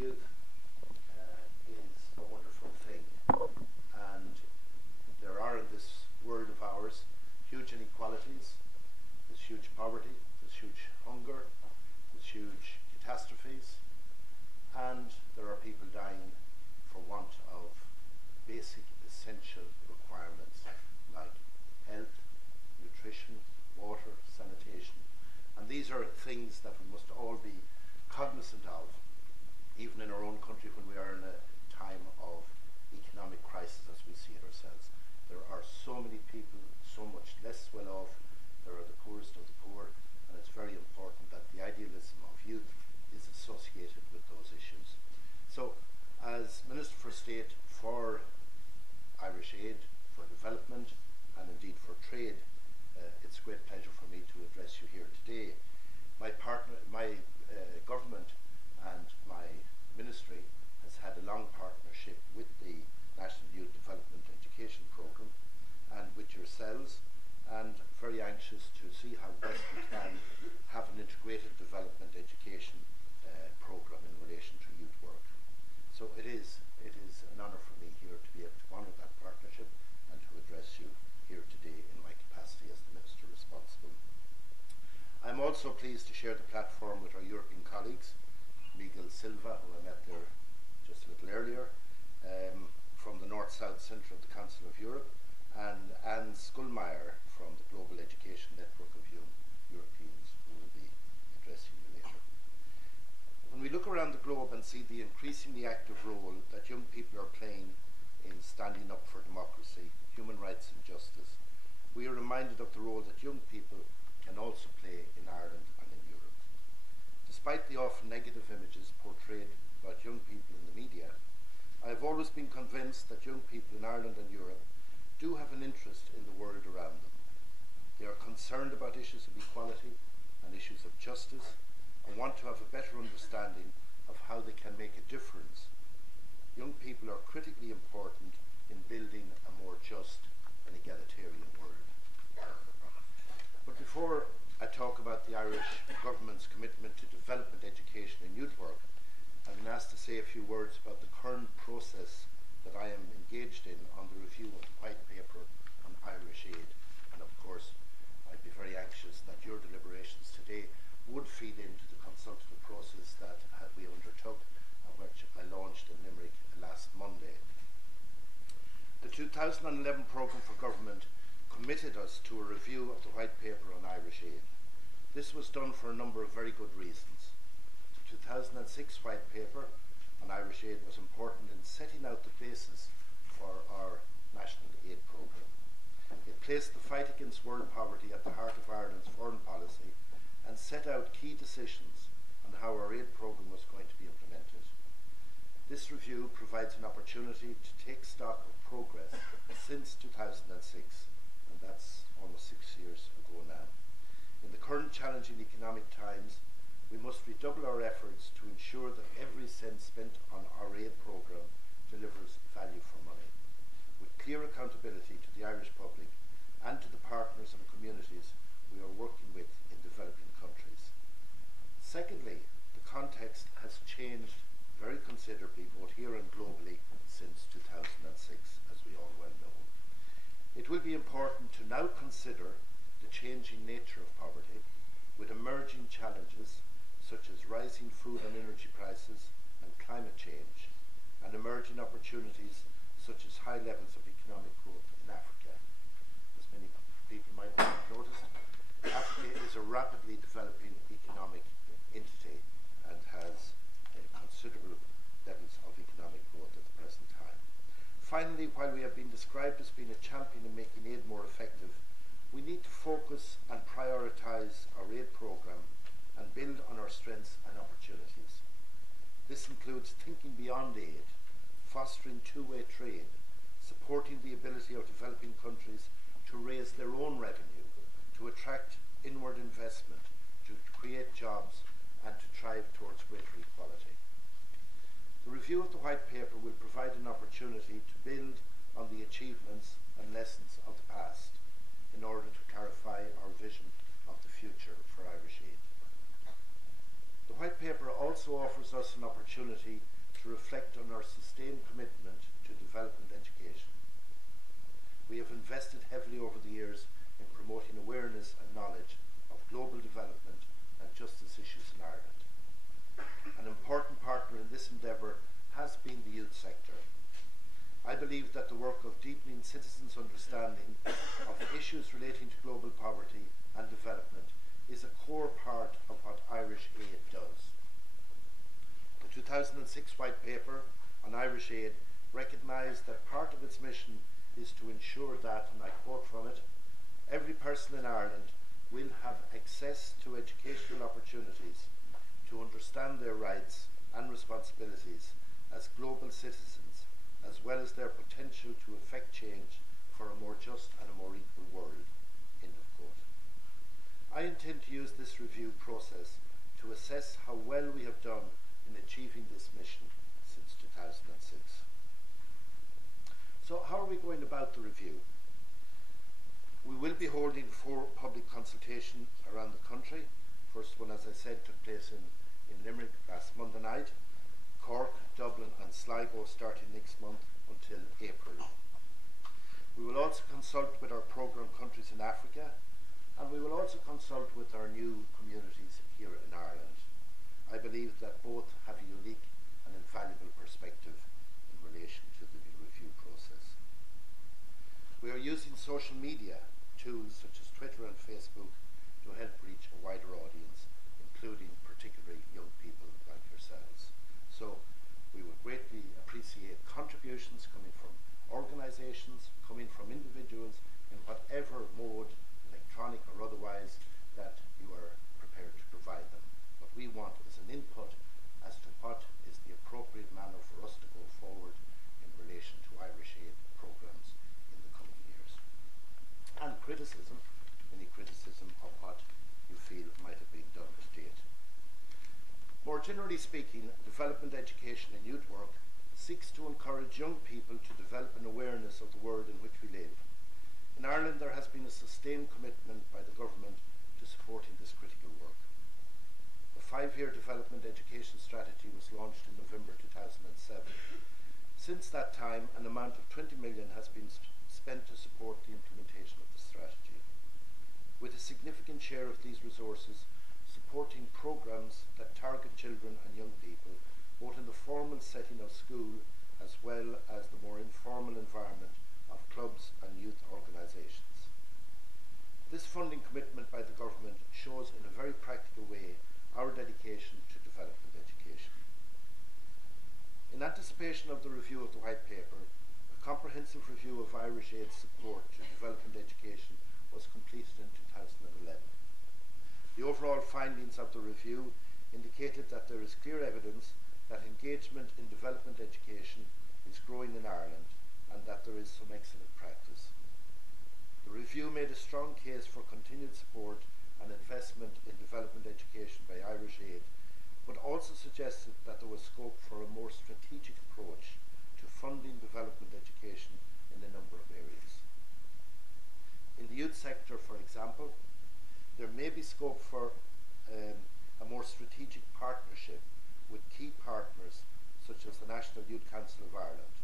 youth is a wonderful thing, and there are in this world of ours huge inequalities, there's huge poverty, there's huge hunger, there's huge catastrophes, and there are people dying for want of basic essential requirements like health, nutrition, water, sanitation. And these are things that we must all be cognizant of, even in our own country when we are in a time of economic crisis as we see it ourselves. There are so many people so much less well off. There are the poorest of the poor, and it's very important that the idealism of youth is associated with those issues. So, as Minister for State for Irish Aid, for Development, and indeed for Trade, it's a great pleasure for me to address you here today. My government and my ministry has had a long partnership with the National Youth Development Education Programme and with yourselves, and very anxious to see how best we can have an integrated development education programme in relation to youth work. So it is an honour for me here to be able to honour that partnership and to address you here today in my capacity as the Minister responsible. I'm also pleased to share the platform with our European colleagues, Miguel Silva, who I met there just a little earlier, from the North-South Centre of the Council of Europe, and Anne Skullmeyer from the Global Education Network of Young Europeans, who will be addressing you later. When we look around the globe and see the increasingly active role that young people are playing in standing up for democracy, human rights and justice, we are reminded of the role that young people can also play in Ireland and in Europe. Despite the often negative images portrayed about young people in the media, I have always been convinced that young people in Ireland and Europe do have an interest in the world around them. They are concerned about issues of equality and issues of justice, and want to have a better understanding of how they can make a difference. Young people are critically important in building a more just and egalitarian world. But before I talk about the Irish government's commitment to development education and youth work, I've been asked to say a few words about the current process that I am engaged in on the review of the White Paper on Irish Aid. And of course, I'd be very anxious that your deliberations today would feed into the consultative process that we undertook, which I launched in Limerick last Monday. The 2011 programme for government committed us to a review of the White Paper on Irish Aid. This was done for a number of very good reasons. The 2006 White Paper on Irish Aid was important in setting out the basis for our national aid programme. It placed the fight against world poverty at the heart of Ireland's foreign policy and set out key decisions on how our aid programme was going to be implemented. This review provides an opportunity to take stock of progress since 2006, and that's almost 6 years ago now. In the current challenging economic times, we must redouble our efforts to ensure that every cent spent on our aid programme delivers value for money, with clear accountability to the Irish public and to the partners and communities we are working with in developing countries. Secondly, the context has changed very considerably both here and globally since 2006, as we all well know. It will be important to now consider the changing nature of poverty, with emerging challenges such as rising food and energy prices and climate change, and emerging opportunities such as high levels of economic growth in Africa. As many people might have noticed, Africa is a rapidly developing economic entity and has considerable levels of economic growth at the present time. Finally, while we have been described as being a champion in making aid more effective, we need to focus and prioritise our aid programme and build on our strengths and opportunities. This includes thinking beyond aid, fostering two-way trade, supporting the ability of developing countries to raise their own revenue, to attract inward investment, to create jobs, and to strive towards greater equality. The review of the White Paper will provide an opportunity to build on the achievements and lessons of the past in order to clarify our vision of the future for Irish Aid. The White Paper also offers us an opportunity to reflect on our sustained commitment to development education. We have invested heavily over the years in promoting awareness and knowledge of global development and justice issues in Ireland. An important partner in this endeavour has been the youth sector. I believe that the work of deepening citizens' understanding of issues relating to global poverty and development is a core part of what Irish Aid does. The 2006 White Paper on Irish Aid recognised that part of its mission is to ensure that, and I quote from it, every person in Ireland will have access to educational opportunities to understand their rights and responsibilities as global citizens, as well as their potential to effect change for a more just and a more equal world. End of quote. I intend to use this review process to assess how well we have done in achieving this mission since 2006. So how are we going about the review? We will be holding 4 public consultations around the country. First one, as I said, took place in Limerick last Monday night. Cork, Dublin and Sligo starting next month until April. We will also consult with our programme countries in Africa, and we will also consult with our new communities here in Ireland. I believe that both have a unique and invaluable perspective in relation to the review process. We are using social media tools such as Twitter and Facebook to help reach a wider audience, including particularly young people like yourselves. So we would greatly appreciate contributions coming from organisations, coming from individuals in whatever mode, electronic or otherwise, that you are prepared to provide them. What we want is an input as to what is the appropriate manner for us to go forward in relation to Irish Aid programmes in the coming years. And criticism, any criticism of what you feel might have been done to date. More generally speaking, development education and youth work seeks to encourage young people to develop an awareness of the world in which we live. In Ireland, there has been a sustained commitment by the government to supporting this critical work. The 5-year development education strategy was launched in November 2007. Since that time, an amount of 20 million has been spent to support the implementation of the strategy, with a significant share of these resources supporting programmes that target children and young people, both in the formal setting of school as well as the more informal environment of clubs and youth organisations. This funding commitment by the government shows in a very practical way our dedication to development education. In anticipation of the review of the White Paper, a comprehensive review of Irish Aid support to development education was completed in 2011. The overall findings of the review indicated that there is clear evidence that engagement in development education is growing in Ireland and that there is some excellent practice. The review made a strong case for continued support and investment in development education by Irish Aid, but also suggested that there was scope for a more strategic approach to funding development education in a number of areas. In the youth sector, for example, there may be scope for a more strategic partnership with key partners such as the National Youth Council of Ireland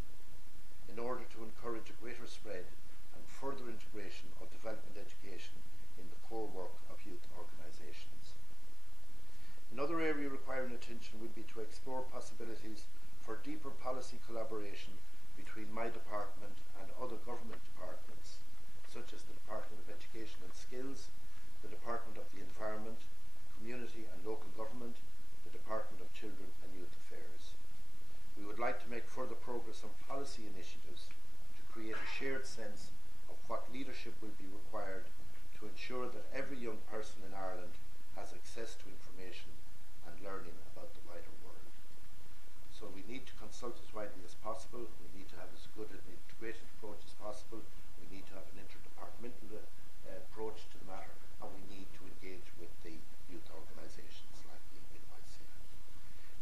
in order to encourage a greater spread and further integration of development education in the core work of youth organisations. Another area requiring attention would be to explore possibilities for deeper policy collaboration between my department and other government departments, such as the Department of Education and Skills, the Department of the Environment, Community and Local Government, the Department of Children and Youth Affairs. We would like to make further progress on policy initiatives to create a shared sense of what leadership will be required to ensure that every young person in Ireland has access to information and learning about the wider world. So we need to consult as widely as possible, we need to have as good an integrated approach as possible, we need to have an interdepartmental approach to the matter, and we need to engage with the youth organisations like the NYC.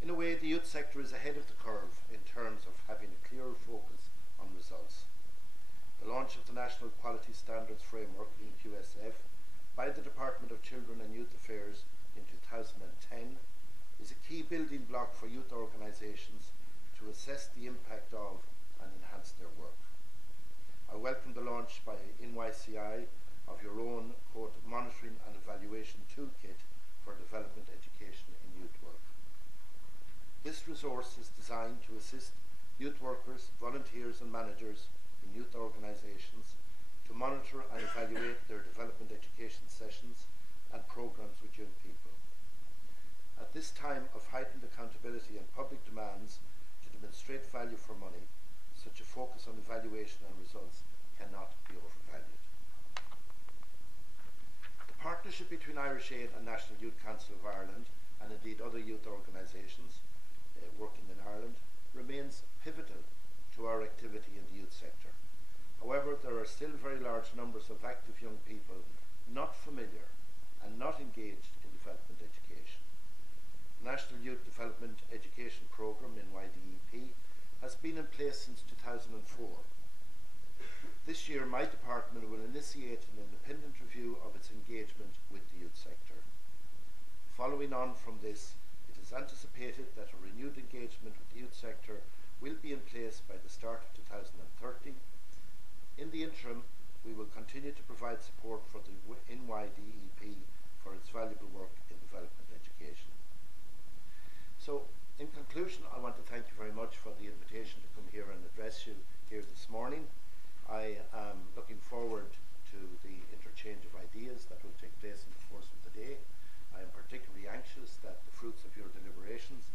In a way, the youth sector is ahead of the curve in terms of having a clearer focus on results. The launch of the National Quality Standards Framework, EQSF, by the Department of Children and Youth Affairs in 2010 is a key building block for youth organisations to assess the impact of and enhance their work. I welcome the launch by NYCI of your own quote, monitoring and evaluation toolkit for development education in youth work. This resource is designed to assist youth workers, volunteers and managers in youth organisations to monitor and evaluate their development education sessions and programmes with young people. At this time of heightened accountability and public demands to demonstrate value for money, such a focus on evaluation and results cannot be overvalued. The partnership between Irish Aid and National Youth Council of Ireland, and indeed other youth organisations working in Ireland, remains pivotal to our activity in the youth sector. However, there are still very large numbers of active young people not familiar and not engaged in development education. The National Youth Development Education Programme, NYDEP, has been in place since 2004. This year, my department will initiate an independent review of its engagement with the youth sector. Following on from this, it is anticipated that a renewed engagement with the youth sector will be in place by the start of 2030. In the interim, we will continue to provide support for the NYDEP for its valuable work in development education. So, in conclusion, I want to thank you very much for the invitation to come here and address you here this morning. I am looking forward to the interchange of ideas that will take place in the course of the day. I am particularly anxious that the fruits of your deliberations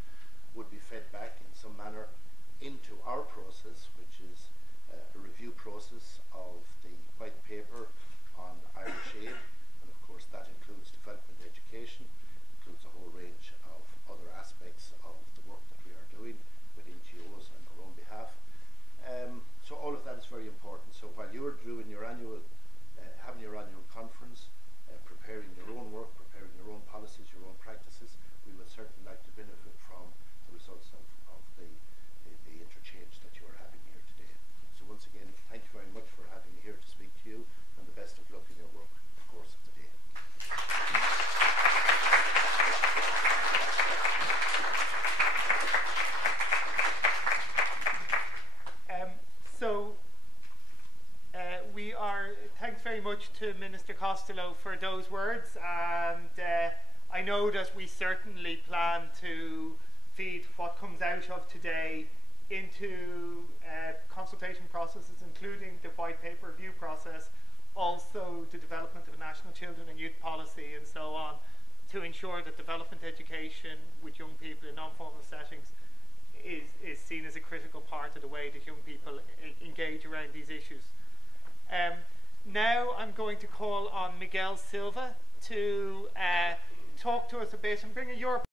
would be fed back in some manner into our process, which is a review process of the white paper on Irish Aid, and of course that includes development education, includes a whole range of other aspects of the work that we are doing with NGOs on our own behalf. So all of that is very important. So while you're doing your annual, having your annual conference, preparing your own work, preparing your own policies, your own practices, we would certainly like to benefit from the results of the interchange that you are having here today. So once again, thank you very much for having me here to speak to you, and the best of luck in your work in the course of the day. Thanks very much to Minister Costello for those words, and I know that we certainly plan to feed what comes out of today into consultation processes, including the white paper review process, also the development of a national children and youth policy and so on, to ensure that development education with young people in non-formal settings is seen as a critical part of the way that young people engage around these issues. Now I'm going to call on Miguel Silva to talk to us a bit and bring a Europe